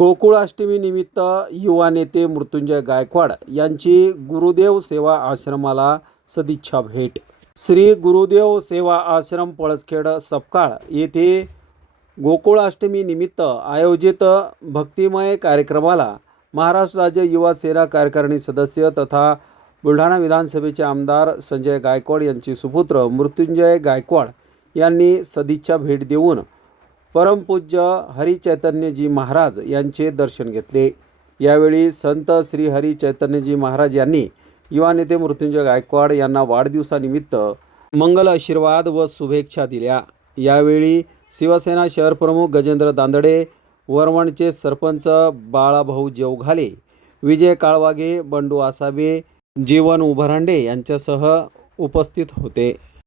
गोकुळाष्टमी निमित्त युवा नेते मृत्युंजय गायकवाड यांची गुरुदेव सेवा आश्रमाला सदिच्छा भेट. श्री गुरुदेव सेवा आश्रम पळसखेड सपकाळ येथे गोकुळाष्टमी निमित्त आयोजित भक्तिमय कार्यक्रमाला महाराष्ट्र राज्य युवा सेना कार्यकारिणी सदस्य तथा बुलढाणा विधानसभेचे आमदार संजय गायकवाड यांचे सुपुत्र मृत्युंजय गायकवाड यांनी सदिच्छा भेट देऊन परमपूज्य हरिचैतन्यजी महाराज यांचे दर्शन घेतले. यावेळी संत श्री हरी चैतन्यजी महाराज यांनी युवा नेते मृत्युंजय गायकवाड यांना वाढदिवसानिमित्त मंगल आशीर्वाद व शुभेच्छा दिल्या. यावेळी शिवसेना शहर प्रमुख गजेंद्र दांदडे वरवणचे सरपंच बाळाभाऊ जेवघाले विजय काळवागे बंडू आसाबे जीवन उभरांडे यांच्यासह उपस्थित होते.